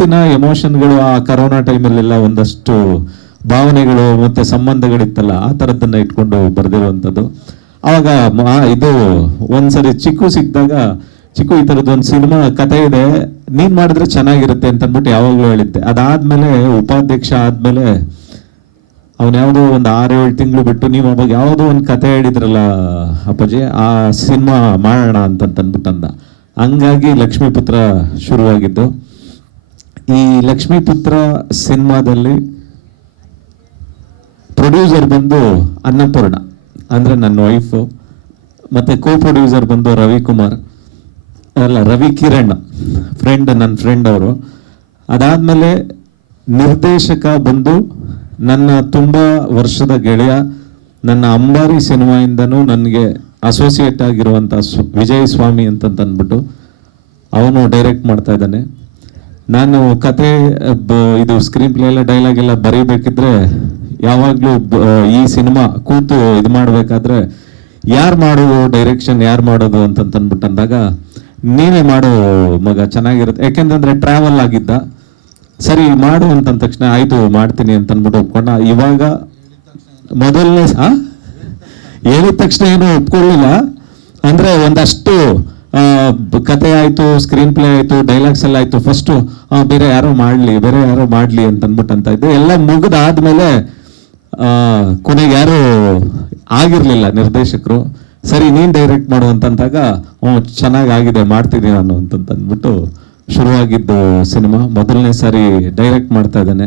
ಅವತ್ತಿನ ಎಮೋಷನ್ಗಳು, ಆ ಕರೋನಾ ಟೈಮಲ್ಲೆಲ್ಲ ಒಂದಷ್ಟು ಭಾವನೆಗಳು ಮತ್ತೆ ಸಂಬಂಧಗಳಿತ್ತಲ್ಲ, ಆ ಥರದ್ದನ್ನ ಇಟ್ಕೊಂಡು ಬರೆದಿರುವಂಥದ್ದು. ಆವಾಗ ಇದು ಒಂದ್ಸರಿ ಚಿಕ್ಕು ಸಿಕ್ಕಿದಾಗ, ಚಿಕ್ಕು ಈ ಥರದ್ದು ಒಂದು ಸಿನಿಮಾ ಕಥೆ ಇದೆ, ನೀನ್ ಮಾಡಿದ್ರೆ ಚೆನ್ನಾಗಿರುತ್ತೆ ಅಂತ ಅಂದ್ಬಿಟ್ಟು ಯಾವಾಗಲೂ ಹೇಳಿದ್ದೆ. ಅದಾದ್ಮೇಲೆ ಉಪಾಧ್ಯಕ್ಷ ಆದ್ಮೇಲೆ ಅವನು ಯಾವುದೋ ಒಂದು 6-7 ತಿಂಗಳು ಬಿಟ್ಟು, ನೀವು ಅವಾಗ ಯಾವುದೋ ಒಂದು ಕತೆ ಹೇಳಿದ್ರಲ್ಲ ಅಪ್ಪಾಜಿ, ಆ ಸಿನಿಮಾ ಮಾಡೋಣ ಅಂತಂದ್ಬಿಟ್ಟಂದ. ಹಂಗಾಗಿ ಲಕ್ಷ್ಮೀಪುತ್ರ ಶುರುವಾಗಿದ್ದು. ಈ ಲಕ್ಷ್ಮೀಪುತ್ರ ಸಿನಿಮಾದಲ್ಲಿ ಪ್ರೊಡ್ಯೂಸರ್ ಬಂದು ಅನ್ನಪೂರ್ಣ, ಅಂದ್ರೆ ನನ್ನ ವೈಫು, ಮತ್ತೆ ಕೋ ಪ್ರೊಡ್ಯೂಸರ್ ಬಂದು ರವಿಕುಮಾರ್, ಅಲ್ಲ ರವಿ ಕಿರಣ್, ನನ್ನ ಫ್ರೆಂಡ್ ಅವರು. ಅದಾದ್ಮೇಲೆ ನಿರ್ದೇಶಕ ಬಂದು ನನ್ನ ತುಂಬಾ ವರ್ಷದ ಗೆಳೆಯ, ನನ್ನ ಅಂಬಾರಿ ಸಿನಿಮಾಯಿಂದನೂ ನನಗೆ ಅಸೋಸಿಯೇಟ್ ಆಗಿರುವಂಥ ವಿಜಯ್ ಸ್ವಾಮಿ ಅಂತಂದ್ಬಿಟ್ಟು ಅವನು ಡೈರೆಕ್ಟ್ ಮಾಡ್ತಾ ಇದ್ದಾನೆ. ನಾನು ಕತೆ ಇದು ಸ್ಕ್ರೀನ್ ಪ್ಲೇ ಎಲ್ಲ ಡೈಲಾಗ್ ಎಲ್ಲ ಬರೀಬೇಕಿದ್ರೆ ಯಾವಾಗಲೂ ಈ ಸಿನಿಮಾ ಕೂತು ಇದು ಮಾಡಬೇಕಾದ್ರೆ ಯಾರು ಮಾಡೋದು ಡೈರೆಕ್ಷನ್, ಯಾರು ಮಾಡೋದು ಅಂತಂದ್ಬಿಟ್ಟು ಅಂದಾಗ, ನೀವೇ ಮಾಡೋ ಮಗ ಚೆನ್ನಾಗಿರುತ್ತೆ, ಯಾಕೆಂತಂದ್ರೆ ಟ್ರಾವೆಲ್ ಆಗಿದ್ದ. ಸರಿ ಮಾಡು ಅಂತಂದ ತಕ್ಷಣ ಆಯ್ತು ಮಾಡ್ತೀನಿ ಅಂತ ಅಂದ್ಬಿಟ್ಟು ಒಪ್ಕೊಂಡ. ಇವಾಗ ಮೊದಲನೇ ಹೇಳಿದ ತಕ್ಷಣ ಏನು ಒಪ್ಕೊಳ್ಳಿಲ್ಲ, ಅಂದ್ರೆ ಒಂದಷ್ಟು ಕತೆ ಆಯ್ತು, ಸ್ಕ್ರೀನ್ ಪ್ಲೇ ಆಯ್ತು, ಡೈಲಾಗ್ಸ್ ಎಲ್ಲ ಆಯ್ತು. ಫಸ್ಟು ಬೇರೆ ಯಾರೋ ಮಾಡ್ಲಿ ಅಂತ ಅಂದ್ಬಿಟ್ಟು ಅಂತ ಇದ್ದೆ. ಎಲ್ಲ ಮುಗಿದಾದ್ಮೇಲೆ ಕೊನೆಗೆ ಯಾರು ಆಗಿರ್ಲಿಲ್ಲ ನಿರ್ದೇಶಕರು. ಸರಿ ನೀನ್ ಡೈರೆಕ್ಟ್ ಮಾಡು ಅಂತಂದಾಗ, ಚೆನ್ನಾಗಿ ಆಗಿದೆ, ಮಾಡ್ತಿದ್ದೀನಿ ನಾನು ಅಂತಂದ್ಬಿಟ್ಟು ಶುರುವಾಗಿದ್ದು ಸಿನಿಮಾ. ಮೊದಲನೇ ಸಾರಿ ಡೈರೆಕ್ಟ್ ಮಾಡ್ತಾ ಇದ್ದೇನೆ.